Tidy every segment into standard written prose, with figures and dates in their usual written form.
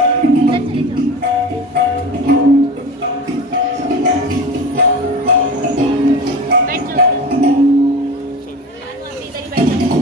इधर चले जाओ। बैठ जाओ। इधर ही बैठ जाओ।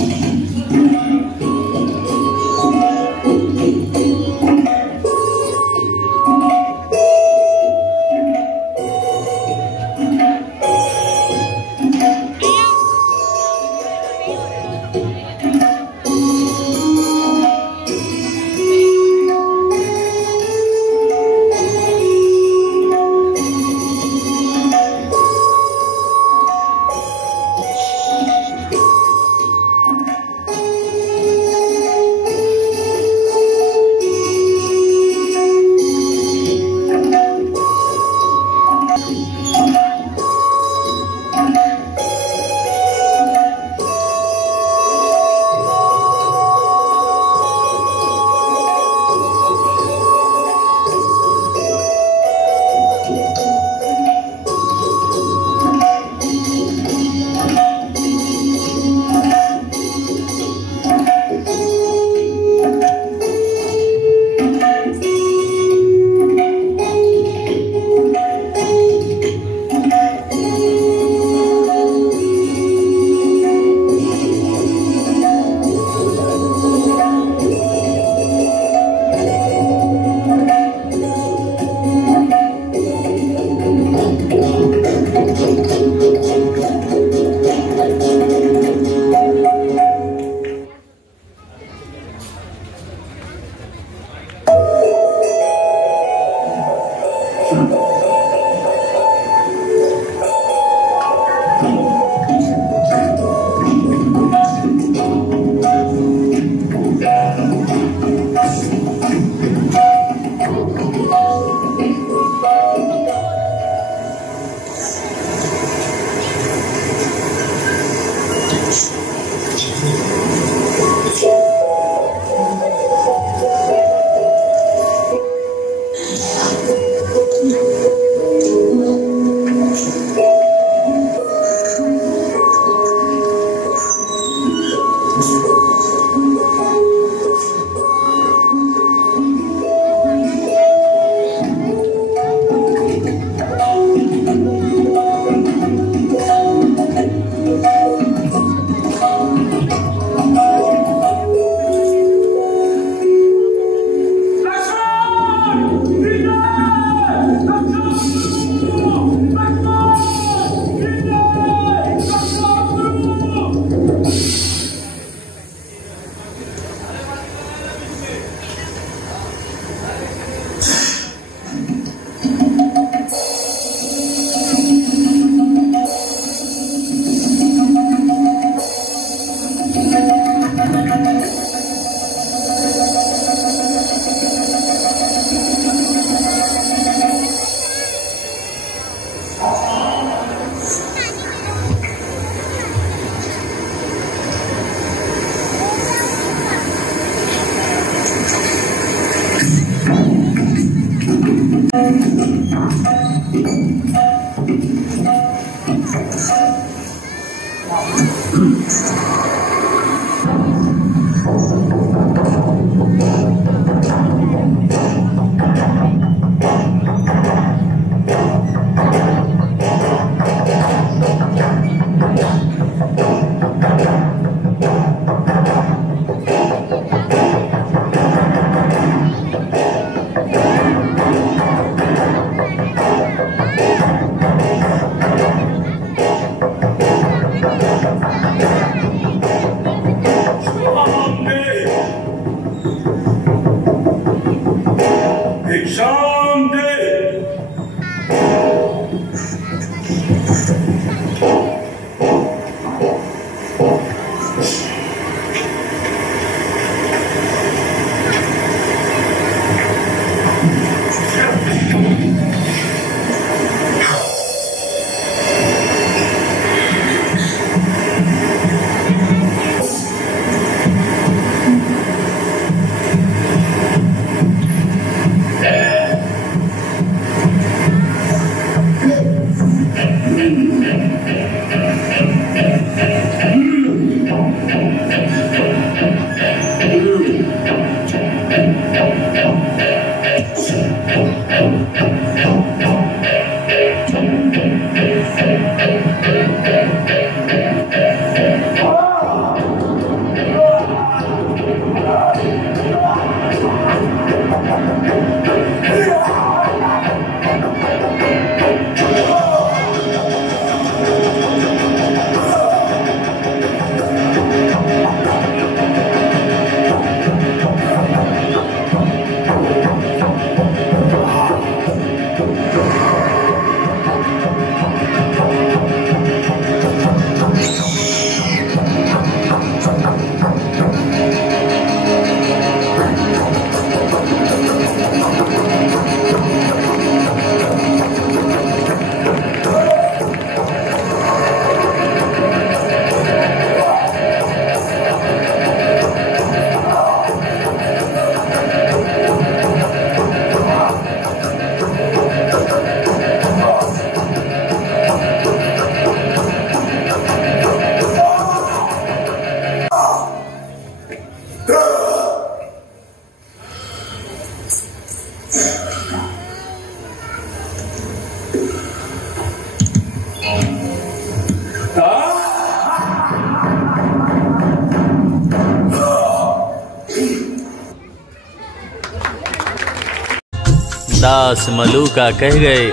दास मलूका कह गए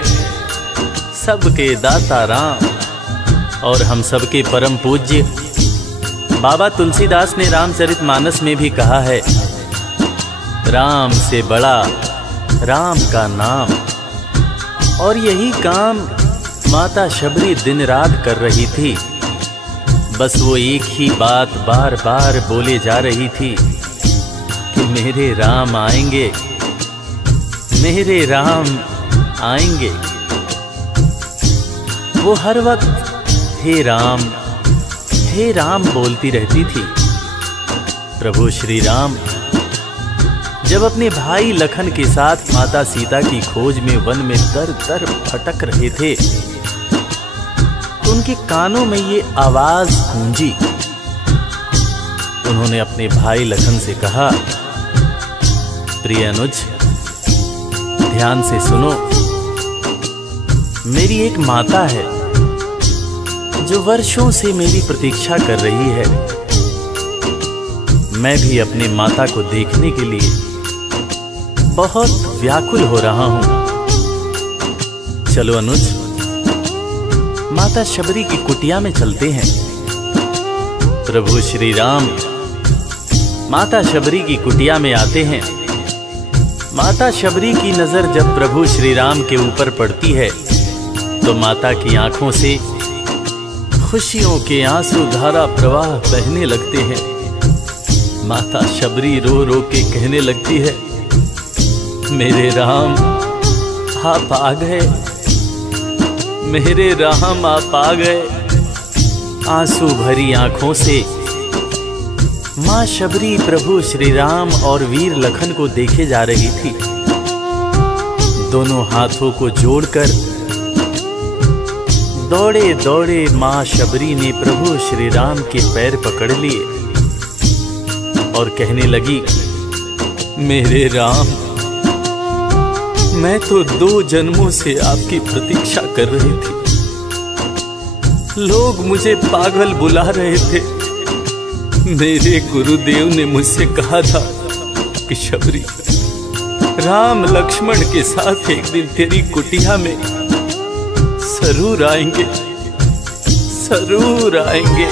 सबके दाता राम और हम सबके परम पूज्य बाबा तुलसीदास ने रामचरितमानस में भी कहा है, राम से बड़ा राम का नाम। और यही काम माता शबरी दिन रात कर रही थी। बस वो एक ही बात बार बार बोले जा रही थी कि मेरे राम आएंगे, मेरे राम आएंगे। वो हर वक्त हे राम बोलती रहती थी। प्रभु श्री राम जब अपने भाई लखन के साथ माता सीता की खोज में वन में दर दर भटक रहे थे तो उनके कानों में ये आवाज गूंजी। उन्होंने अपने भाई लखन से कहा, प्रिय अनुज ध्यान से सुनो, मेरी एक माता है जो वर्षों से मेरी प्रतीक्षा कर रही है। मैं भी अपनी माता को देखने के लिए बहुत व्याकुल हो रहा हूं। चलो अनुज, माता शबरी की कुटिया में चलते हैं। प्रभु श्री राम माता शबरी की कुटिया में आते हैं। माता शबरी की नजर जब प्रभु श्री राम के ऊपर पड़ती है तो माता की आंखों से खुशियों के आंसू धारा प्रवाह बहने लगते हैं। माता शबरी रो रो के कहने लगती है, मेरे राम आप आ गए, मेरे राम आप आ गए। आंसू भरी आंखों से मां शबरी प्रभु श्री राम और वीर लखन को देखे जा रही थी। दोनों हाथों को जोड़कर दौड़े दौड़े मां शबरी ने प्रभु श्री राम के पैर पकड़ लिए और कहने लगी, मेरे राम मैं तो 2 जन्मों से आपकी प्रतीक्षा कर रही थी। लोग मुझे पागल बुला रहे थे। मेरे गुरुदेव ने मुझसे कहा था कि शबरी राम लक्ष्मण के साथ एक दिन तेरी कुटिया में जरूर आएंगे, जरूर आएंगे।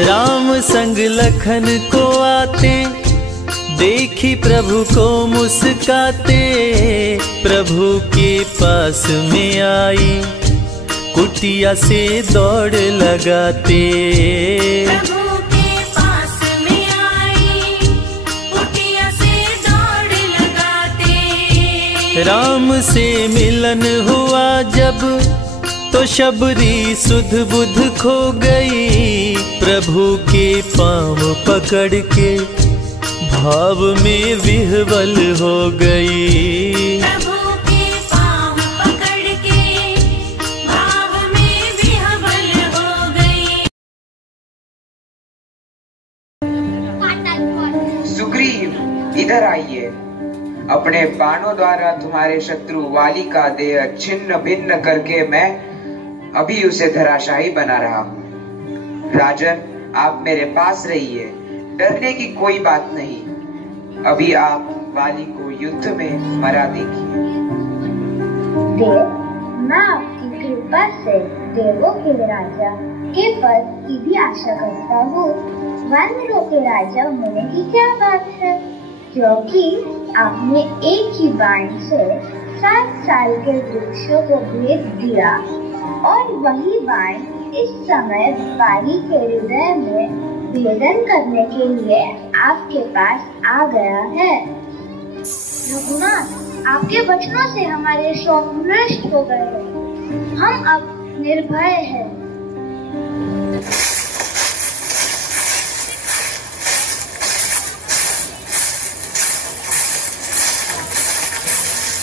राम संग लखन को आते देखी प्रभु को मुस्काते, प्रभु के पास में आई कुटिया से दौड़ लगाते। प्रभु के पास में आई कुटिया से दौड़ लगाते। राम से मिलन हुआ जब तो शबरी सुध बुध खो गई, प्रभु के पाँव पकड़ के भाव में विह्वल हो गई। प्रभु के पाँव पकड़ के भाव में विह्वल हो गई। सुग्रीव इधर आइए, अपने बाणों द्वारा तुम्हारे शत्रु वाली का देह छिन्न भिन्न करके मैं अभी उसे धराशायी बना रहा हूँ। राजन, आप मेरे पास रहिए, डरने की कोई बात नहीं। अभी आप वाली को युद्ध में मरा देखिए। देव, मैं आपकी कृपा से देवों के राजा के पद की भी आशा करता हूँ। वानरों के राजा होने की क्या बात है, क्योंकि आपने एक ही बाण से 7 साल के वृक्षों को भेद दिया और वही बाण इस समय वाली के हृदय में भेदन करने के लिए आपके पास आ गया है। रघुनाथ, आपके वचनों से हमारे शौक नष्ट हो गए हैं। हम अब निर्भय हैं।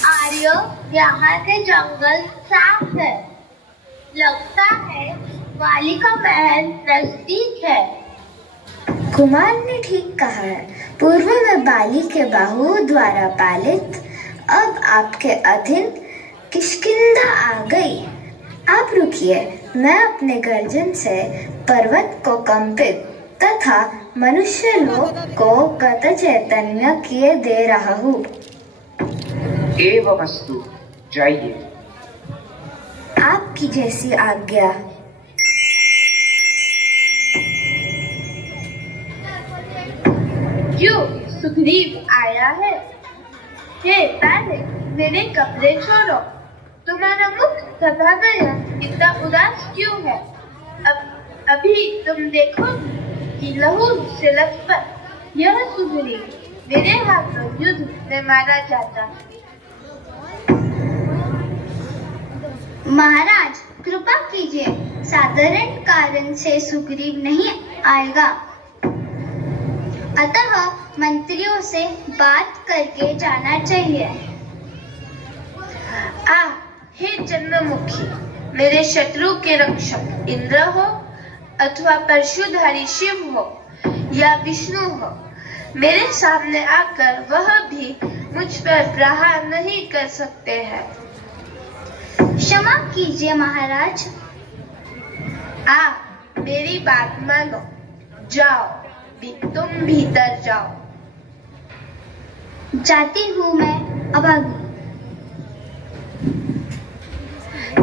आर्यो, यहाँ के जंगल साफ है। लगता है वाली का महल नजदीक है। कुमार ने ठीक कहा है। पूर्व में बाली के बाहुओं द्वारा पालित, अब आपके अधीन किष्किंधा आ गई। आप रुकिए, मैं अपने गर्जन से पर्वत को कंपित तथा मनुष्य लोक को गत चैतन्य किए दे रहा हूँ। एवमस्तु, जाइए। आपकी जैसी आज्ञा। क्यों, सुग्रीव आया है? हे पहले मेरे कपड़े छोड़ो। तुम्हारा मुख तथा नयन इतना उदास क्यों है? अभी तुम देखो कि लहू से लथपथ यह सुग्रीव मेरे हाथों युद्ध में मारा जाता। महाराज, कृपा कीजिए, साधारण कारण से सुग्रीव नहीं आएगा, अतः मंत्रियों से बात करके जाना चाहिए। हे जन्ममुखी, मेरे शत्रु के रक्षक इंद्र हो अथवा परशुधारी शिव हो या विष्णु हो, मेरे सामने आकर वह भी मुझ पर प्रहार नहीं कर सकते हैं। क्षमा कीजिए महाराज। मेरी बात मानो, जाओ, तुम भीतर जाओ। जाती हूँ मैं अभागी।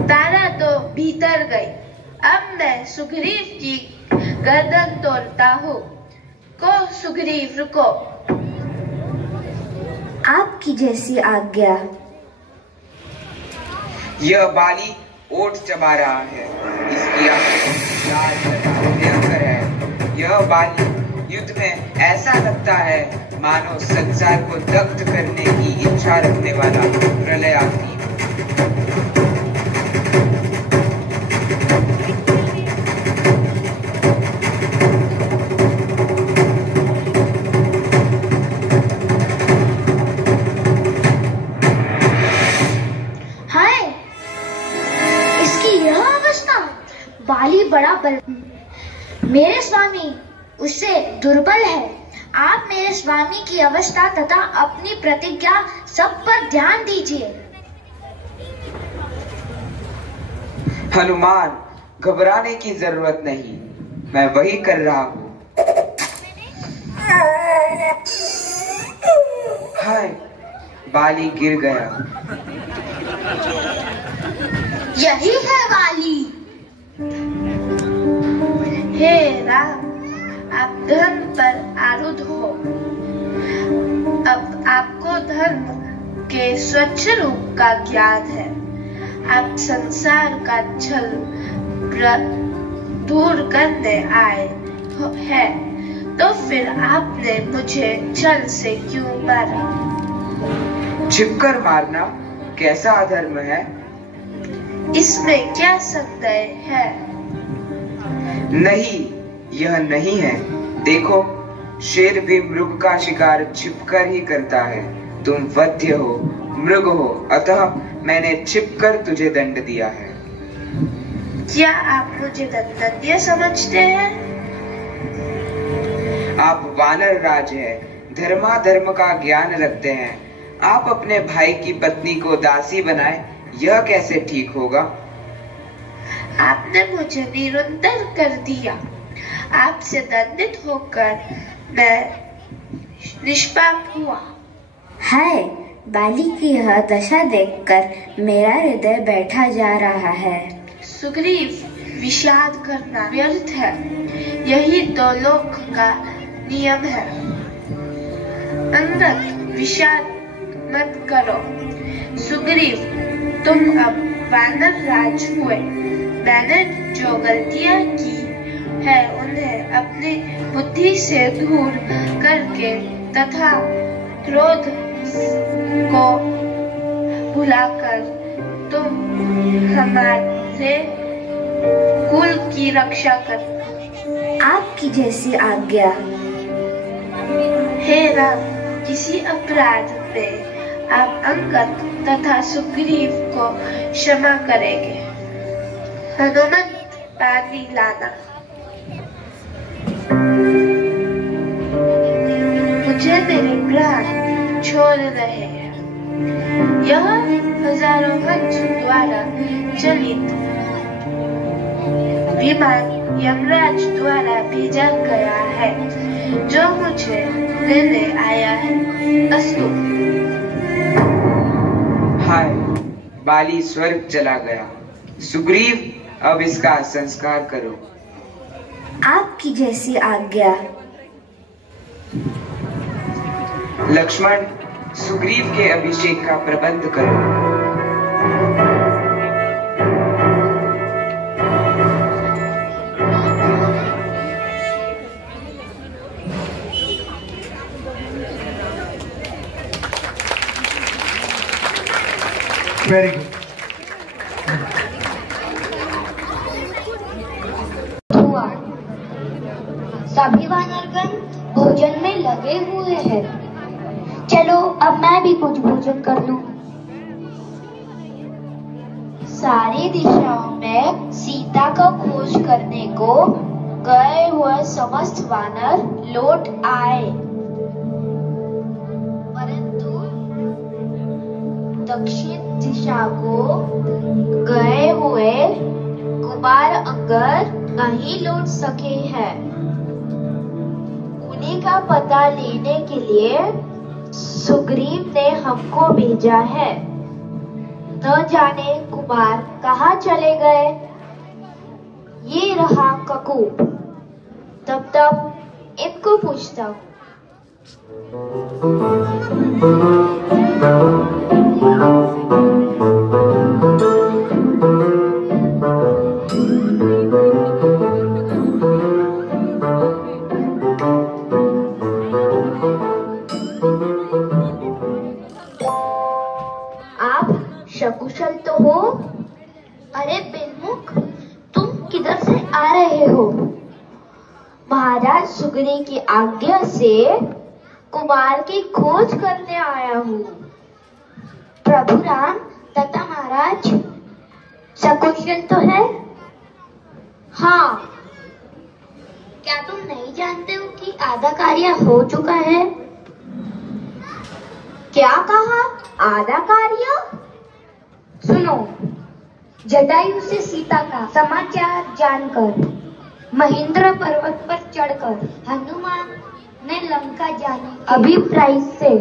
तारा तो भीतर गई। अब मैं सुग्रीव की गर्दन तोड़ता हूँ। को सुग्रीव रुको। आपकी जैसी आज्ञा। यह बाली ओट चबा रहा है, इसकी आंखें लाल तथा भयंकर है। यह बाली युद्ध में ऐसा लगता है मानो संसार को दग्ध करने की इच्छा रखने वाला प्रलयाग्नि। हाय, इसकी यह अवस्था। बाली बड़ा बल, मेरे स्वामी उससे दुर्बल है। आप मेरे स्वामी की अवस्था तथा अपनी प्रतिज्ञा सब पर ध्यान दीजिए। हनुमान, घबराने की जरूरत नहीं, मैं वही कर रहा हूँ। हाय, बाली गिर गया। यही है बाली। हे राम, आप धर्म पर आरूढ़ हो। अब आपको धर्म के स्वच्छ रूप का ज्ञान है। आप संसार का छल दूर करने आए हैं, तो फिर आपने मुझे छल से क्यों मारा? छिपकर मारना कैसा अधर्म है? इसमें क्या संदेह है? नहीं, यह नहीं है। देखो, शेर भी मृग का शिकार छिपकर ही करता है। तुम वध्य हो, मृग हो, अतः मैंने छिपकर तुझे दंड दिया है। क्या आप मुझे दंडनीय समझते हैं? आप वानर राज हैं, धर्माधर्म का ज्ञान रखते हैं। आप अपने भाई की पत्नी को दासी बनाए, यह कैसे ठीक होगा? आपने मुझे निरुंतर कर दिया। आपसे दंडित होकर मैं निष्पाप हुआ। हाय, बाली की यह दशा देखकर मेरा हृदय बैठा जा रहा है। सुग्रीव, विषाद करना व्यर्थ है। यही तो लोक का नियम है। अंगद, विषाद मत करो। सुग्रीव, तुम अब वानर राज हुए। मैंने जो गलतियां की है उन्हें अपनी बुद्धि से दूर करके तथा क्रोध को भुलाकर तुम हमारे कुल की रक्षा करना। आपकी जैसी आज्ञा। हे राम, किसी अपराध में आप अंगद तथा सुग्रीव को क्षमा करेंगे। हनुमंत, पानी लाना। मुझे मेरे प्राण छोड़ रहे हैं। यह हजारों हंस द्वारा चलित विमान यमराज द्वारा भेजा गया है, जो मुझे लेने आया है। अस्तु। हाय, बाली स्वर्ग चला गया। सुग्रीव, अब इसका संस्कार करो। आपकी जैसी आज्ञा। लक्ष्मण, सुग्रीव के अभिषेक का प्रबंध करो। Very good. हुआ। सभी वानरगण भोजन में लगे हुए हैं। चलो अब मैं भी कुछ भोजन कर लूं। सारी दिशाओं में सीता को खोज करने को गए हुए समस्त वानर लौट आए, परंतु दक्षिण दिशा को गए हुए कुमार अंगद नहीं लौट सके हैं। उन्हीं का पता लेने के लिए सुग्रीव ने हमको भेजा है। न जाने कुमार कहाँ चले गए। ये रहा ककूप। तब इनको पूछता हूँ। सकुशल तो हो? अरे बेनमुख, तुम किधर से आ रहे हो? महाराज सुग्रीव की आज्ञा से कुमार की खोज करने आया हूँ। प्रभु राम तथा महाराज सकुशल तो है? हाँ। क्या तुम नहीं जानते हो कि आधा कार्य हो चुका है? क्या कहा? आधा कार्य? सुनो, जटायु से सीता का समाचार जानकर महेंद्र पर्वत पर चढ़कर हनुमान ने लंका जाने अभिप्राय से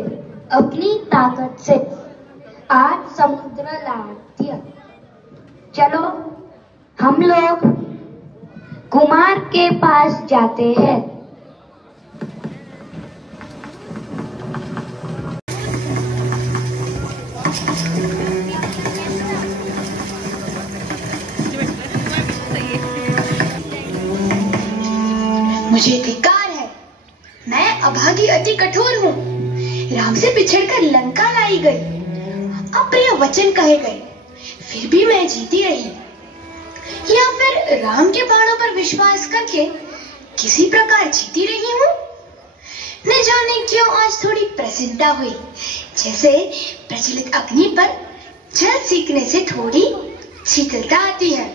अपनी ताकत से आज समुद्र लाट दिया। चलो हम लोग कुमार के पास जाते हैं। मुझे धिक्कार है। मैं अभागी अति कठोर हूँ। राम से बिछड़कर लंका लाई गई, अप्रिय वचन कहे गए, फिर भी मैं जीती रही। या फिर राम के बाणों पर विश्वास करके किसी प्रकार जीती रही हूँ। न जाने क्यों आज थोड़ी प्रसन्नता हुई, जैसे प्रज्वलित अग्नि पर जल सेकने से थोड़ी शीतलता आती है।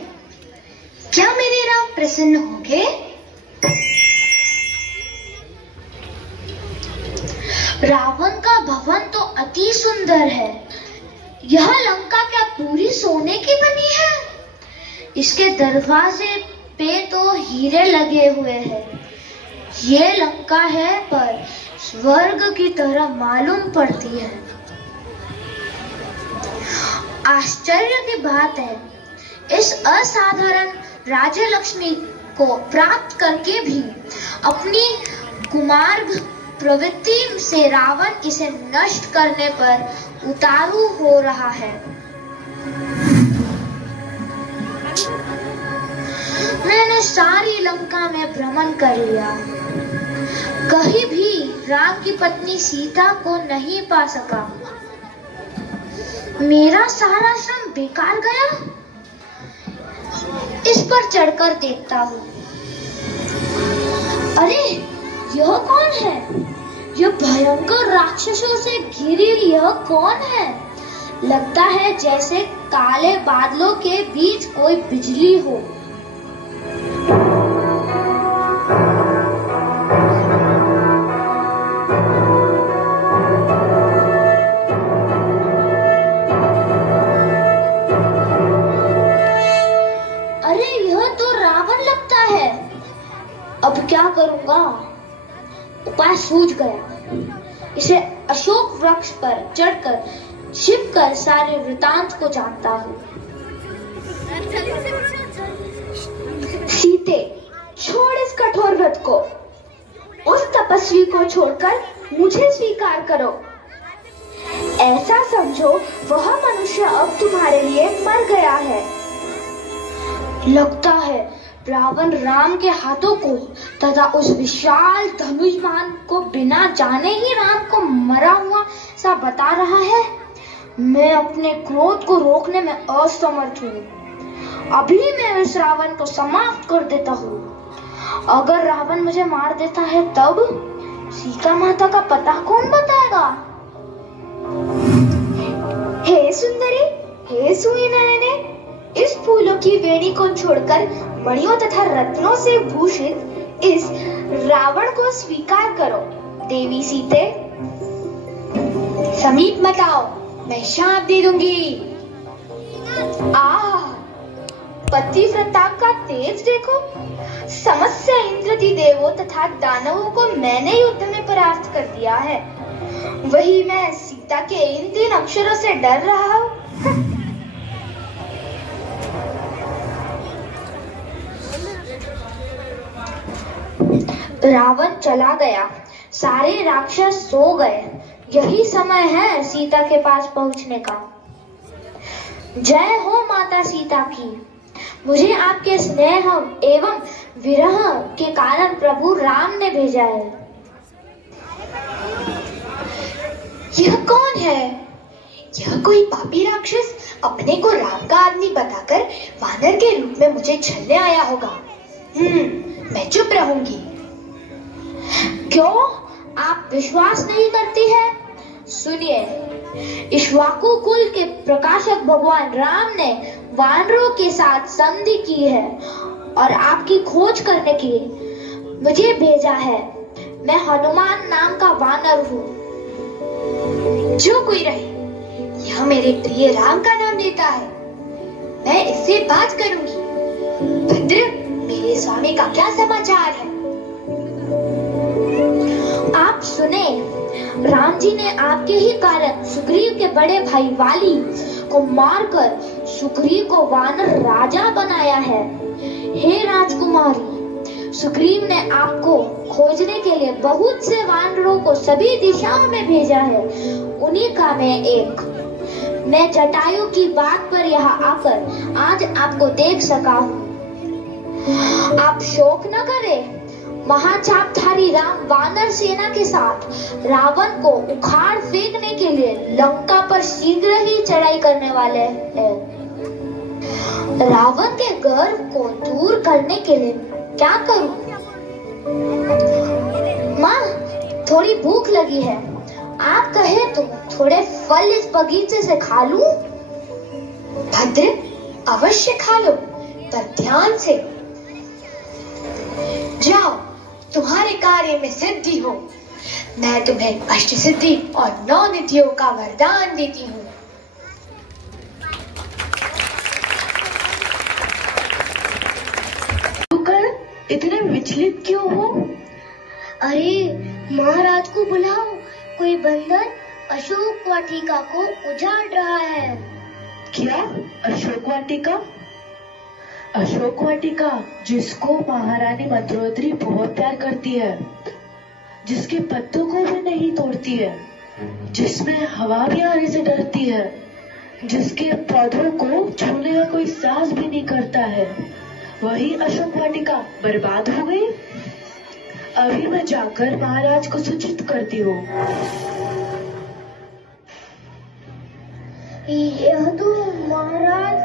क्या मेरे राम प्रसन्न होंगे? रावण का भवन तो अति सुंदर है। यह लंका क्या पूरी सोने की बनी है? इसके दरवाजे पे तो हीरे लगे हुए हैं। ये लंका है पर स्वर्ग की तरह मालूम पड़ती है। आश्चर्य की बात है, इस असाधारण राज्य लक्ष्मी को प्राप्त करके भी अपनी कुमार्ग प्रवृत्ति से रावण इसे नष्ट करने पर उतारू हो रहा है। मैंने सारी लंका में भ्रमण कर लिया, कहीं भी राम की पत्नी सीता को नहीं पा सका। मेरा सारा श्रम बेकार गया। इस पर चढ़कर देखता हूँ। अरे यह कौन है? यह भयंकर राक्षसों से घिरी यह कौन है? लगता है जैसे काले बादलों के बीच कोई बिजली हो। अरे यह तो रावण लगता है। अब क्या करूंगा? उपाय सूझ गया। इसे अशोक वृक्ष पर चढ़कर छिपकर सारे वृतांत को जानता हूँ। सीते, छोड़ इस कठोर व्रत को। उस तपस्वी को छोड़कर मुझे स्वीकार करो। ऐसा समझो वह मनुष्य अब तुम्हारे लिए मर गया है। लगता है रावण राम के हाथों को तथा उस विशाल धनुष्मान को बिना जाने ही राम को मरा हुआ सा बता रहा है। मैं अपने क्रोध को रोकने में असमर्थ हूँ। अभी मैं इस रावण को समाप्त कर देता हूँ। अगर रावण मुझे मार देता है तब सीता माता का पता कौन बताएगा? हे सुंदरी, हे सुई नयने, इस फूलों की वेणी को छोड़कर मणियों तथा रत्नों से भूषित इस रावण को स्वीकार करो। देवी सीते, समीप मत आओ, मैं शाप दे दूंगी। आह, पतिव्रता का तेज देखो। समस्त इंद्रदी देवों तथा दानवों को मैंने युद्ध में परास्त कर दिया है। वही मैं सीता के इन 3 अक्षरों से डर रहा हूँ। रावण चला गया, सारे राक्षस सो गए। यही समय है सीता के पास पहुंचने का। जय हो माता सीता की। मुझे आपके स्नेह एवं विरह के कारण प्रभु राम ने भेजा है। यह कौन है? यह कोई पापी राक्षस अपने को राम का आदमी बताकर वानर के रूप में मुझे छलने आया होगा। मैं चुप रहूंगी। क्यों, आप विश्वास नहीं करती है? सुनिए, इक्ष्वाकु कुल के प्रकाशक भगवान राम ने वानरों के साथ संधि की है और आपकी खोज करने के लिए मुझे भेजा है। मैं हनुमान नाम का वानर हूँ। जो कोई रहे, यह मेरे प्रिय राम का नाम लेता है। मैं इससे बात करूंगी। भद्र, मेरे स्वामी का क्या समाचार है? आप सुने, राम जी ने आपके ही कारण सुग्रीव के बड़े भाई वाली को मारकर सुग्रीव को वानर राजा बनाया है। हे राजकुमारी, सुग्रीव ने आपको खोजने के लिए बहुत से वानरों को सभी दिशाओं में भेजा है। उन्हीं का मैं एक। मैं जटायु की बात पर यहाँ आकर आज आपको देख सका हूँ। आप शोक न करें। महाचापधारी राम वानर सेना के साथ रावण को उखाड़ फेंकने के लिए लंका पर शीघ्र ही चढ़ाई करने वाले हैं। रावण के गर्व को दूर करने के लिए क्या करूं? माँ, थोड़ी भूख लगी है। आप कहे तो थोड़े फल इस बगीचे से खा लूं? भद्र, अवश्य खा लो, पर ध्यान से। जाओ, तुम्हारे कार्य में सिद्धि हो। मैं तुम्हें अष्ट सिद्धि और 9 निधियों का वरदान देती हूँ। इतने विचलित क्यों हो? अरे महाराज को बुलाओ, कोई बंदर अशोक वाटिका को उजाड़ रहा है। क्या? अशोक वाटिका? अशोक वाटिका जिसको महारानी मंत्रोदरी बहुत प्यार करती है, जिसके पत्तों को भी नहीं तोड़ती है, जिसमें हवा भी आने से डरती है, जिसके पौधों को छूने का कोई साहस भी नहीं करता है, वही अशोक वाटिका बर्बाद हो गई। अभी मैं जाकर महाराज को सूचित करती हूँ। यह तो महाराज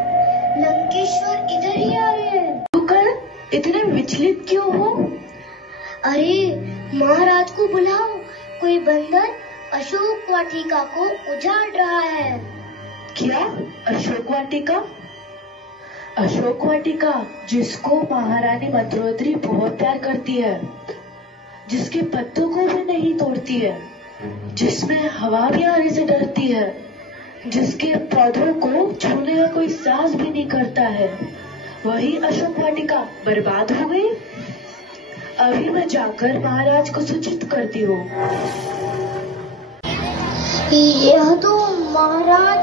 लंकेश्वर इधर ही आ रहे हैं। इतने विचलित क्यों हो? अरे महाराज को बुलाओ, कोई बंदर अशोक वाटिका को उजाड़ रहा है। क्या? अशोक वाटिका? अशोक वाटिका जिसको महारानी मंत्रोदरी बहुत प्यार करती है, जिसके पत्तों को भी नहीं तोड़ती है, जिसमें हवा भी आने से डरती है, जिसके पौधों को छूने का कोई साहस भी नहीं करता है, वही अशोक वाटिका बर्बाद हो गई। अभी मैं जाकर महाराज को सूचित करती हूँ। यह तो महाराज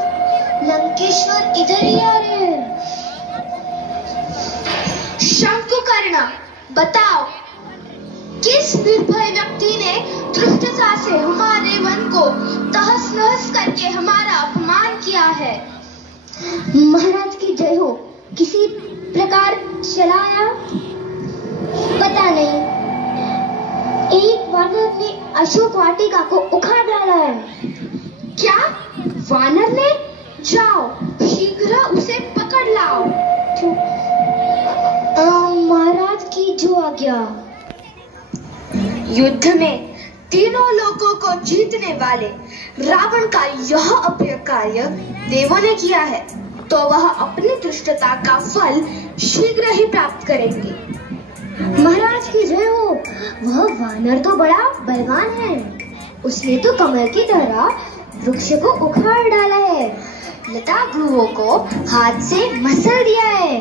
लंकेश्वर इधर ही आ रहे हैं। शंकुकर्ण, बताओ किस निर्भय व्यक्ति ने धृष्टता से हमारे वन को तहस नहस करके हमारा अपमान किया है? महाराज की जय हो। किसी प्रकार चलाया पता नहीं, एक वानर ने अशोक वाटिका को उखाड़ डाला है। क्या? वानर ने? जाओ शीघ्र उसे पकड़ लाओ। महाराज की जो आज्ञा। युद्ध में तीनों लोगों को जीतने वाले रावण का यह अप्रिय कार्य देवों ने किया है, तो वह अपनी दुष्टता का फल शीघ्र ही प्राप्त करेंगे। महाराज की जय हो। वह वानर तो बड़ा बलवान है, उसने तो कमल की तरह वृक्ष को उखाड़ डाला है, लता गुरुओं को हाथ से मसल दिया है,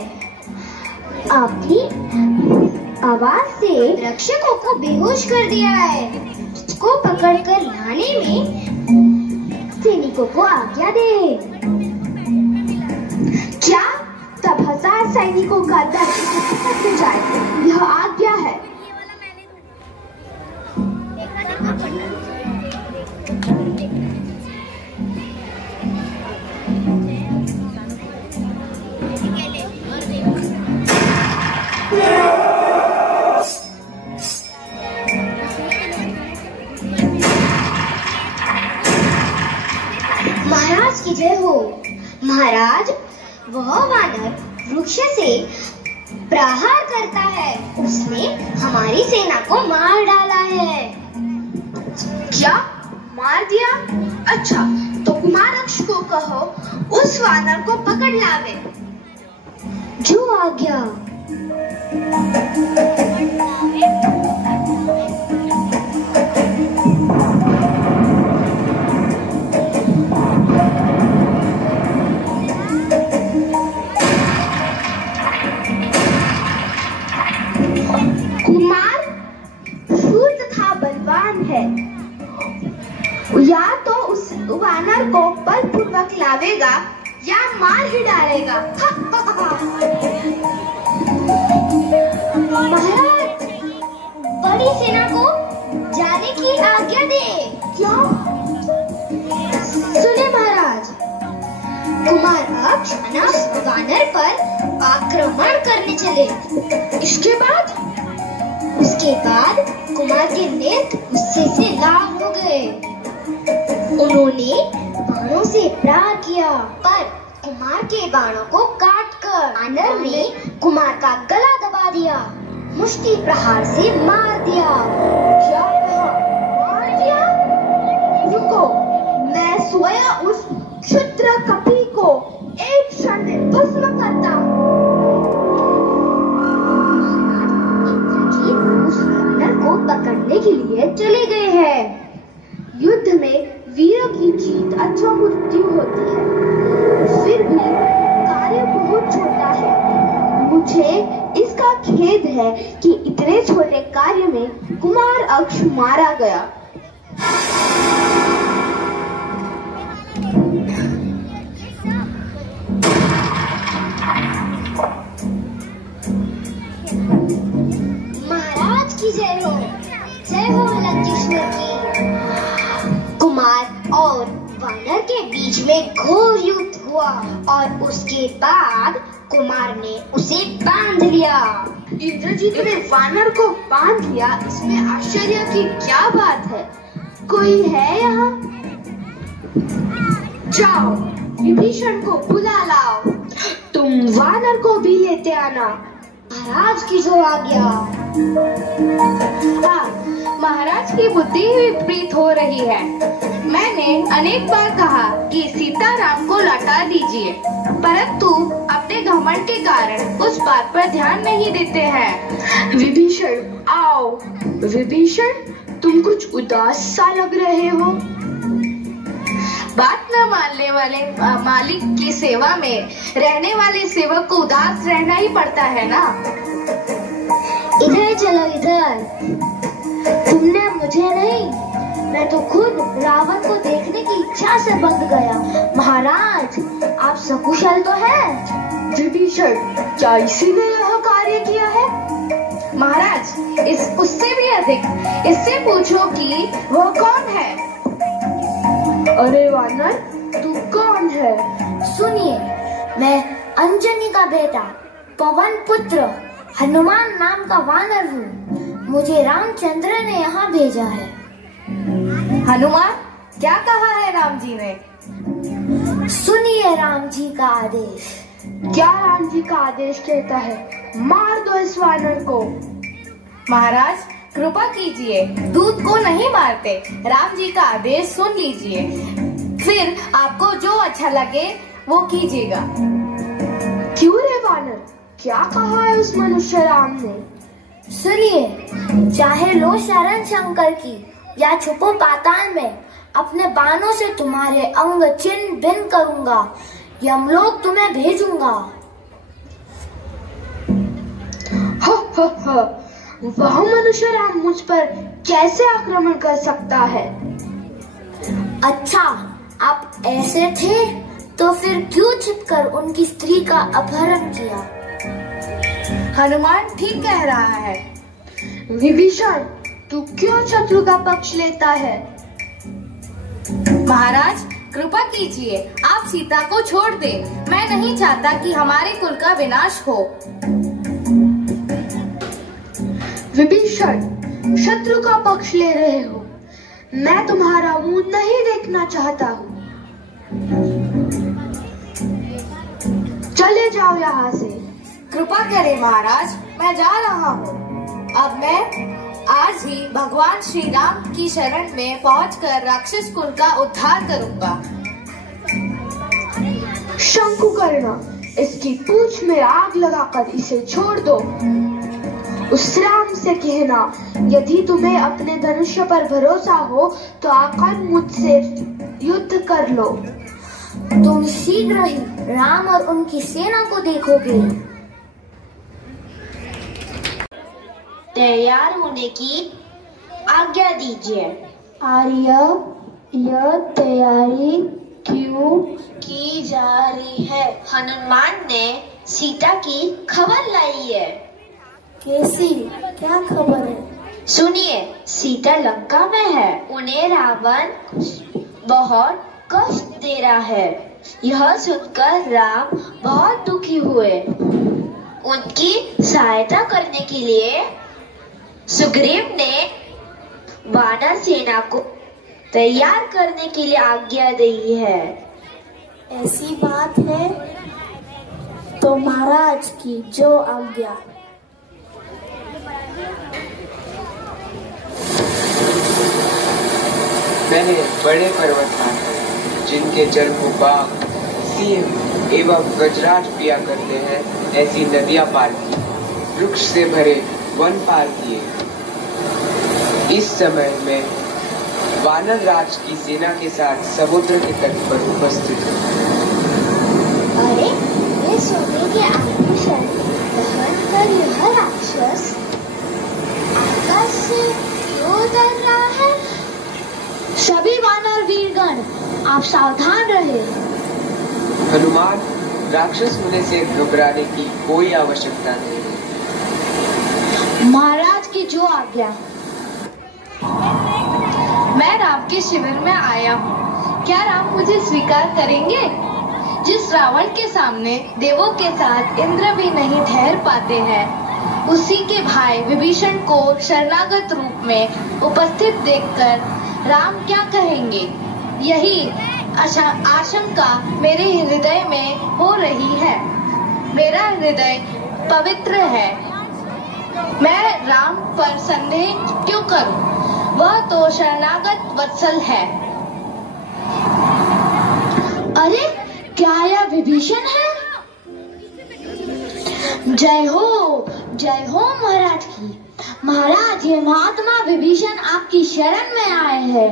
अपनी आवाज से रक्षकों को बेहोश कर दिया है। उसको पकड़कर लाने में सैनिकों को आज्ञा दे। क्या? तब 1000 सैनिकों का दल इकट्ठा हो जाए, यह आज्ञा है। महाराज की जय हो। महाराज, वह वानर वृक्ष से प्रहार करता है, उसने हमारी सेना को मार डाला है। क्या? मार दिया? अच्छा, तो कुमारक्ष को कहो उस वानर को पकड़ लावे। जो आज्ञा। कुमार शूर तथा बलवान है, या तो उस वानर को बलपूर्वक लावेगा या मार ही डालेगा। महाराज, बड़ी सेना को जाने की आज्ञा दे। क्यों? सुने महाराज, कुमारक्ष वानर पर आक्रमण करने चले। उसके बाद कुमार के नेत्र गुस्से से लाल हो गए। उन्होंने बाणों से प्रहार किया, पर कुमार के बाणों को काटकर वानर ने कुमार का गला दबा दिया, मुष्टि प्रहार से मार दिया। क्या कहा? मार दिया? रुको, मैं स्वयं उस क्षुद्र कपी को एक क्षण में भस्म करता हूँ। उस वानर को पकड़ने के लिए चले गए हैं। गया। महाराज की जय हो लंकेश्वर की। कुमार और वानर के बीच में घोर युद्ध हुआ और उसके बाद कुमार ने उसे बांध लिया। इंद्रजीत ने वानर को बांध लिया, इसमें आश्चर्य की क्या बात है? कोई है यहाँ? जाओ विभीषण को बुला लाओ। तुम वानर को भी लेते आना। महाराज की जो आज्ञा। हाँ, महाराज की बुद्धि विपरीत हो रही है। मैंने अनेक बार कहा कि सीताराम को लौटा दीजिए, परंतु अपने घमंड के कारण उस बात पर ध्यान नहीं देते हैं। विभीषण आओ। विभीषण, तुम कुछ उदास सा लग रहे हो। बात न मानने वाले मालिक की सेवा में रहने वाले सेवक को उदास रहना ही पड़ता है ना। इधर चलो इधर। तुमने मुझे नहीं, मैं तो खुद रावण को देखने की इच्छा से बंध गया। महाराज, आप सकुशल तो हैं? विभीषण, क्या इसी ने यह कार्य किया है? महाराज, उससे भी अधिक इससे पूछो कि वह कौन है। अरे वानर, तू कौन है? सुनिए, मैं अंजनी का बेटा पवन पुत्र हनुमान नाम का वानर हूँ। मुझे रामचंद्र ने यहाँ भेजा है। हनुमान, क्या कहा है राम जी ने? सुनिए राम जी का आदेश। क्या राम जी का आदेश कहता है? मार दो इस वानर को। महाराज, कृपा कीजिए, दूत को नहीं मारते। राम जी का आदेश सुन लीजिए, फिर आपको जो अच्छा लगे वो कीजिएगा। क्यों रे वानर, क्या कहा है उस मनुष्य राम ने? सुनिए, चाहे लो शरण शंकर की या छुपो पाताल में, अपने बाणों से तुम्हारे अंग छिन्न भिन्न करूंगा। यमलोक तुम्हें भेजूंगा। वह मनुष्य राम मुझ पर कैसे आक्रमण कर सकता है? अच्छा, आप ऐसे थे तो फिर क्यों छिपकर उनकी स्त्री का अपहरण किया? हनुमान ठीक कह रहा है। विभीषण, तू क्यों शत्रु का पक्ष लेता है? महाराज, कृपा कीजिए, आप सीता को छोड़ दे। मैं नहीं चाहता कि हमारे कुल का विनाश हो। विभीषण, शत्रु का पक्ष ले रहे हो। मैं तुम्हारा मुंह नहीं देखना चाहता हूँ। चले जाओ यहाँ से। कृपा करें महाराज, मैं जा रहा हूँ। अब मैं आज ही भगवान श्री राम की शरण में पहुंचकर राक्षस कुल का उद्धार करूंगा। शंकुकर्ण, इसकी पूंछ में आग लगाकर इसे छोड़ दो। उस राम से कहना, यदि तुम्हें अपने धनुष्य पर भरोसा हो तो आकर मुझसे युद्ध कर लो। तुम शीघ्र ही राम और उनकी सेना को देखोगे। तैयार होने की आज्ञा दीजिए। आर्य, यह तैयारी क्यों की जा रही है? हनुमान ने सीता की खबर लाई है। कैसी? क्या खबर है? सुनिए, सीता लंका में है। उन्हें रावण बहुत कष्ट दे रहा है। यह सुनकर राम बहुत दुखी हुए। उनकी सहायता करने के लिए सुग्रीव ने वानर सेना को तैयार करने के लिए आज्ञा दी है। ऐसी बात है तो महाराज की जो आज्ञा। मैंने बड़े पर्वत काटे, जिनके जल को बाघ, सिंह एवं गजराज पिया करते हैं, ऐसी नदियां पार की, वृक्ष से भरे वन पार किए। इस समय में वानर राज की सेना के साथ समुद्र के तट पर उपस्थित हूँ। अरे, ये सोने के आभूषण पहन कर यह राक्षस आकाश से क्यों उतर रहा है? हनुमान, राक्षस होने से घबराने की कोई आवश्यकता नहीं है। महाराज की जो आज्ञा। मैं राम के शिविर में आया हूँ। क्या राम मुझे स्वीकार करेंगे? जिस रावण के सामने देवों के साथ इंद्र भी नहीं ठहर पाते हैं, उसी के भाई विभीषण को शरणागत रूप में उपस्थित देखकर राम क्या कहेंगे? यही आशंका मेरे हृदय में हो रही है। मेरा हृदय पवित्र है। मैं राम पर संदेह क्यों करूं? वह तो शरणागत वत्सल है। अरे क्या यह विभीषण है? जय हो महाराज की। महाराज, ये महात्मा विभीषण आपकी शरण में आए हैं।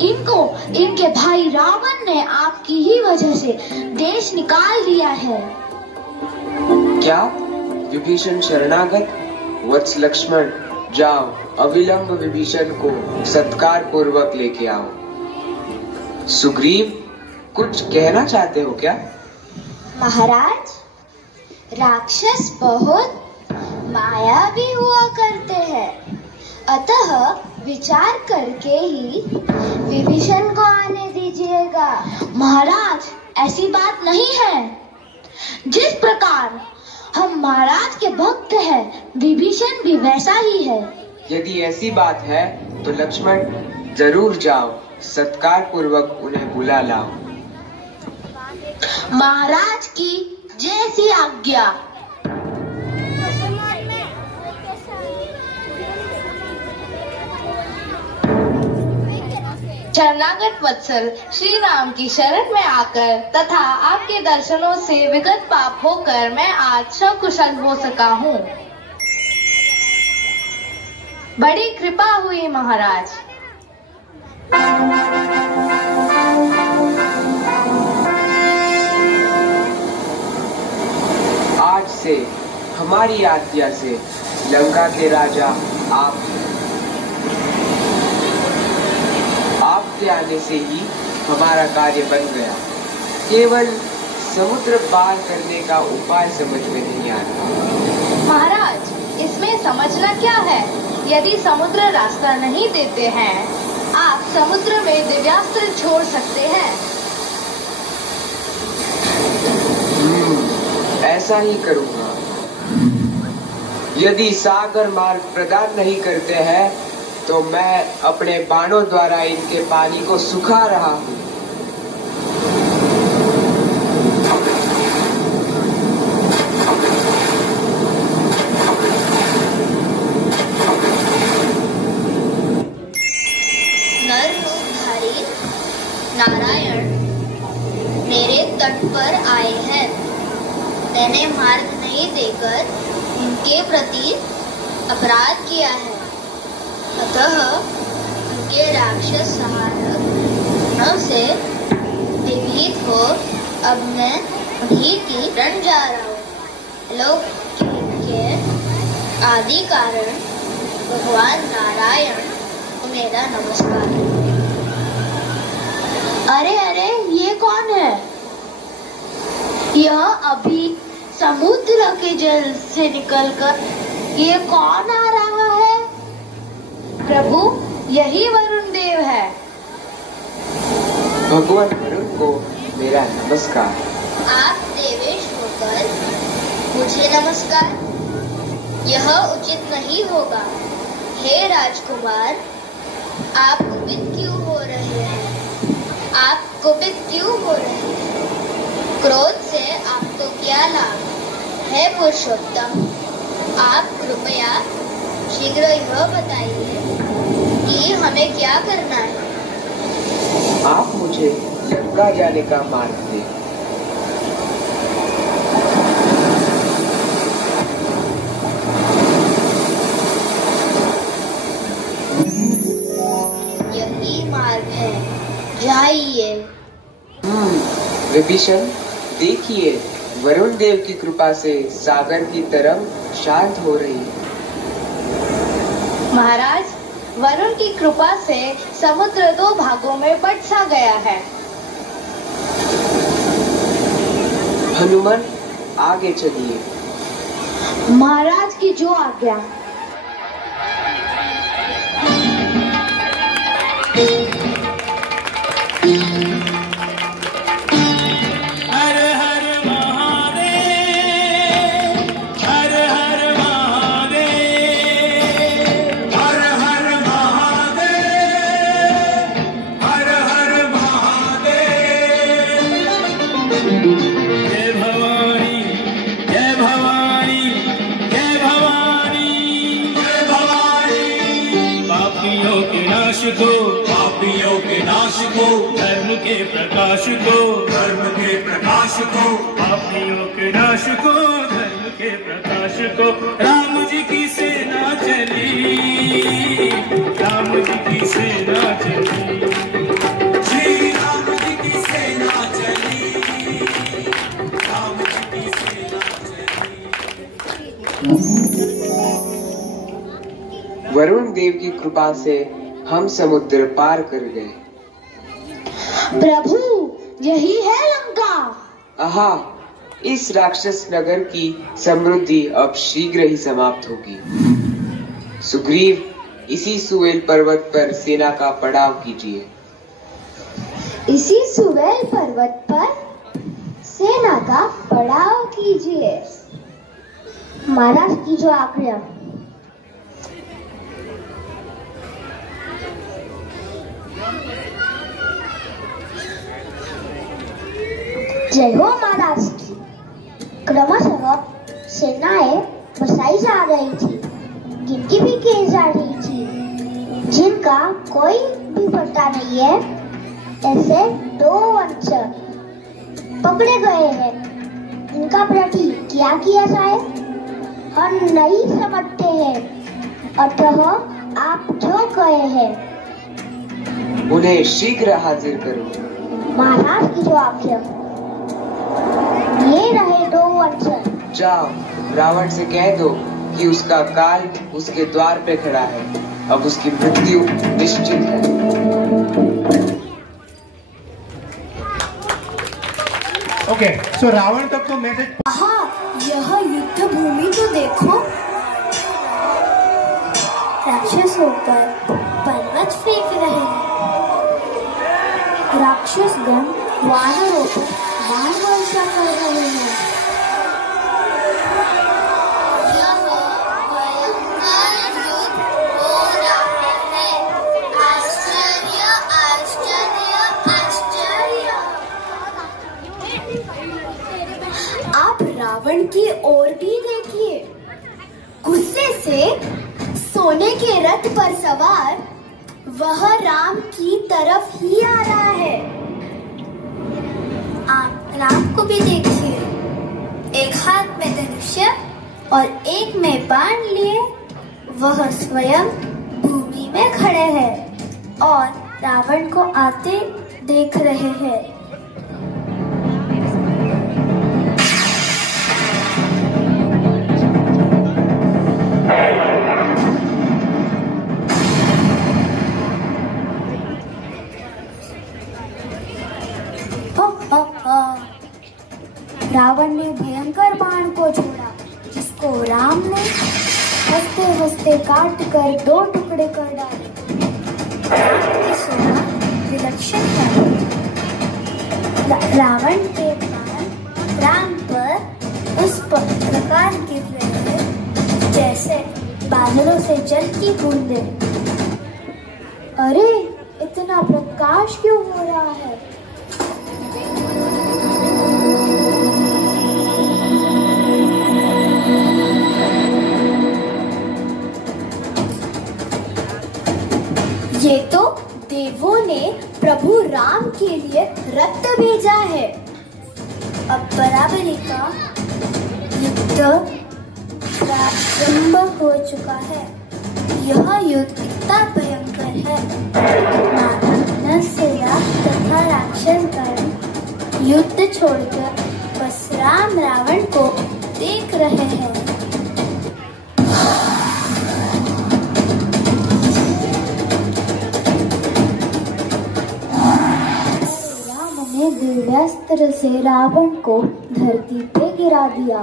इनको इनके भाई रावण ने आपकी ही वजह से देश निकाल दिया है। क्या विभीषण शरणागत? वत्स लक्ष्मण, जाओ अविलंब विभीषण को सत्कार पूर्वक लेके आओ। सुग्रीव, कुछ कहना चाहते हो क्या? महाराज, राक्षस बहुत मायावी हुआ करते हैं, अतः विचार करके ही विभीषण को आने दीजिएगा। महाराज, ऐसी बात नहीं है। जिस प्रकार हम महाराज के भक्त हैं, विभीषण भी वैसा ही है। यदि ऐसी बात है तो लक्ष्मण, जरूर जाओ, सत्कार पूर्वक उन्हें बुला लाओ। महाराज की जैसी आज्ञा। शरणागत वत्सल श्री राम की शरण में आकर तथा आपके दर्शनों से विगत पाप होकर मैं आज सकुशल हो सका हूँ। बड़ी कृपा हुई महाराज। आज से हमारी आज्ञा से लंका के राजा आपके आने से ही हमारा कार्य बन गया। केवल समुद्र पार करने का उपाय समझ में नहीं आता। महाराज, इसमें समझना क्या है? यदि समुद्र रास्ता नहीं देते हैं, आप समुद्र में दिव्यास्त्र छोड़ सकते हैं। ऐसा ही करूँगा। यदि सागर मार्ग प्रदान नहीं करते हैं तो मैं अपने बाणों द्वारा इनके पानी को सुखा रहा हूँ। नर रूपधारी नारायण मेरे तट पर आए हैं। मैंने मार्ग नहीं देकर उनके प्रति अपराध किया है, अतः उनके राक्षस संहारक गुणों से भयभीत हो अब मैं उन्हीं की शरण जा रहा हूँ। लोक के आदि कारण भगवान नारायण को मेरा नमस्कार। अरे अरे, ये कौन है? यह अभी समुद्र के जल से निकलकर ये कौन आ रहा है? प्रभु, यही वरुण देव है। भगवान वरुण को मेरा नमस्कार। आप देवेश होकर मुझे नमस्कार? यह उचित नहीं होगा। हे राजकुमार, आप कुपित क्यों हो रहे हैं? आप कुपित क्यों हो रहे हैं? क्रोध से आपको क्या लाभ है? पुरुषोत्तम, आप कृपया शीघ्र यह बताइए कि हमें क्या करना है। आप मुझे लंका जाने का मार्ग दें। यही मार्ग है, जाइए। विभीषण, देखिए, वरुण देव की कृपा से सागर की तरंग शांत हो रही है। महाराज, वरुण की कृपा से समुद्र 2 भागों में बट सा गया है। हनुमान आगे चलिए। महाराज की जो आज्ञा। हर हर महादेव, हर हर महादेव, हर हर महादेव, हर हर महादेव। जय भवानी, जय भवानी, जय भवानी, जय भवानी। पापियों के नाश को, पापियों के नाश को, धर्म के प्रकाश को, धर्म के प्रकाश को, पापियों के नाश को, धर्म के प्रकाश को। राम जी की सेना चली, राम जी की सेना चली, श्री राम जी की सेना चली, राम जी की सेना चली। वरुण देव की कृपा से हम समुद्र पार कर गए। प्रभु, यही है लंका। आहा, इस राक्षस नगर की समृद्धि अब शीघ्र ही समाप्त होगी। सुग्रीव, इसी सुवेल पर्वत पर सेना का पड़ाव कीजिए। इसी सुवेल पर्वत पर सेना का पड़ाव कीजिए। महाराज की जो आज्ञा। जय हो महाराज की। क्रमशः सेनाएं बसाई जा रही थी, गिनती भी की जा रही थी। जिनका कोई भी पता नहीं है, ऐसे 2 वंशज पकड़े गए हैं। इनका प्रति क्या किया जाए हम नहीं समझते हैं। अतः आप जो कहे हैं उन्हें शीघ्र हाजिर करो। महाराज की जो आज्ञा। ये रहे 2 वंशज। जाओ, रावण से कह दो कि उसका काल उसके द्वार पे खड़ा है। अब उसकी मृत्यु निश्चित है। ओके, सो रावण तक तो मैसेज। हाँ, यह युद्ध भूमि तो देखो। राक्षसों पर पर्वत फेंक रहे हैं। राक्षसगण वानरों पर बाण वर्षा कर रहे हैं। आप रावण की ओर भी देखिए। गुस्से से सोने के रथ पर सवार वह राम की तरफ ही आ रहा है। आप राम को भी देखिए। एक हाथ में धनुष्य और एक में बाण लिए वह स्वयं भूमि में खड़े हैं और रावण को आते देख रहे हैं। रावण ने भयंकर बाण को छोड़ा, जिसको राम ने हंसते हंसते काट कर 2 टुकड़े कर डाले। राम की सेना विलक्षण है। रावण के बाण राम पर उस प्रकार गिर रहे हैं जैसे बादलों से जलती बूंदें। अरे, इतना प्रकाश क्यों हो रहा है? ये तो देवों ने प्रभु राम के लिए रक्त भेजा है। अब बराबरी का युद्ध प्रारंभ हो चुका है। यह युद्ध इतना भयंकर है। सेना तथा राक्षसगण युद्ध छोड़कर बस राम रावण को देख रहे हैं। राम ने अपने दिव्यास्त्र से रावण को धरती पे गिरा दिया।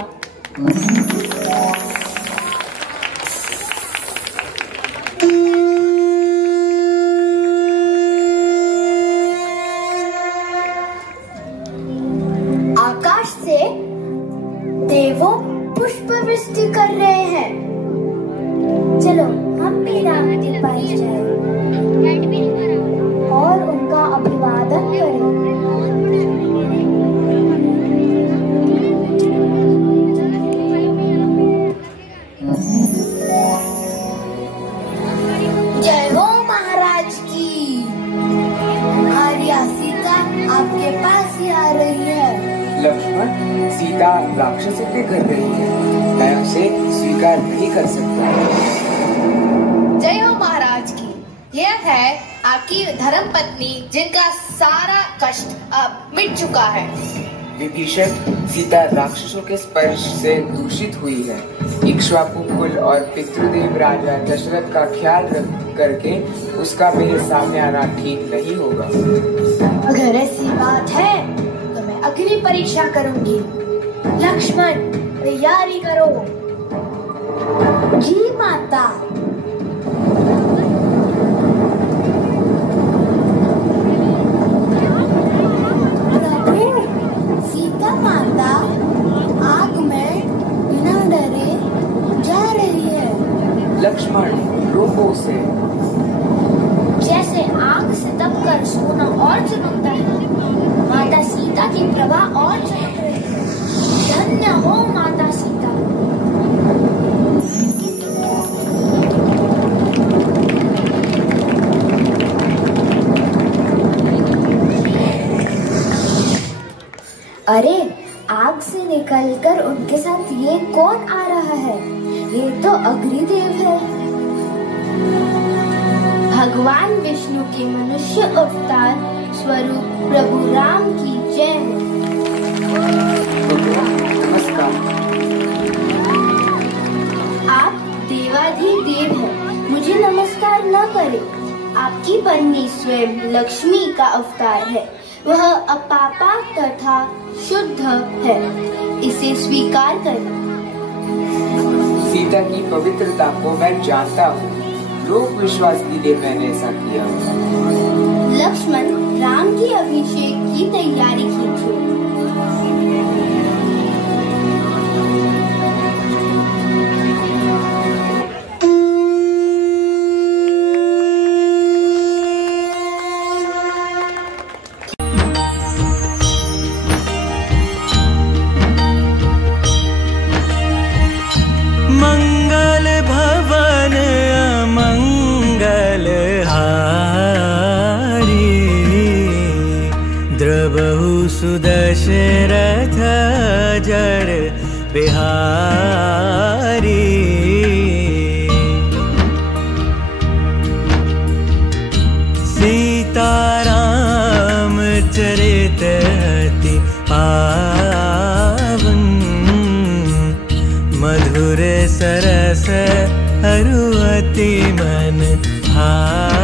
आकाश से देवों पुष्प वृष्टि कर रहे हैं। चलो हम भी राम के पास जाएं और उनका अभिवादन करें। जय हो महाराज की। आर्या सीता आपके पास ही आ रही है। लक्ष्मण, सीता राक्षसों के घर रही है, मैं उसे स्वीकार नहीं कर सकता। जय हो महाराज की। यह है आपकी धर्म पत्नी जिनका सारा कष्ट अब मिट चुका है। विभीषण, सीता राक्षसों के स्पर्श से दूषित हुई है। इक्ष्वाकु कुल और पितृदेव राजा दशरथ का ख्याल रख करके उसका मेरे सामने आना ठीक नहीं होगा। अगर ऐसी बात है तो मैं अग्नि परीक्षा करूंगी। लक्ष्मण, तैयारी करो। जी माता। सीता माता आग में बिना डरे जा रही है। लक्ष्मण, रोको उसे। जैसे आग से दबकर सोना और चमकता है, माता सीता की प्रभा और चमक रही है। धन्य हो माता सीता। अरे, आग से निकलकर उनके साथ ये कौन आ रहा है? ये तो अग्निदेव है। भगवान विष्णु के मनुष्य अवतार स्वरूप प्रभु राम की जय हो। नमस्कार। आप देवाधिदेव हैं, मुझे नमस्कार न करें। आपकी पत्नी स्वयं लक्ष्मी का अवतार है। वह अपापा तथा शुद्ध है, इसे स्वीकार करें। सीता की पवित्रता को मैं जानता हूँ, लोक विश्वास के लिए मैंने ऐसा किया। लक्ष्मण, राम की अभिषेक की तैयारी कीजिए। मंगल भवन अमंगल हारी, द्रवहु सुदशरथ जर बिहारी। सीताराम चरित अति पावन, मधुर सरस अरु अति मन भावन।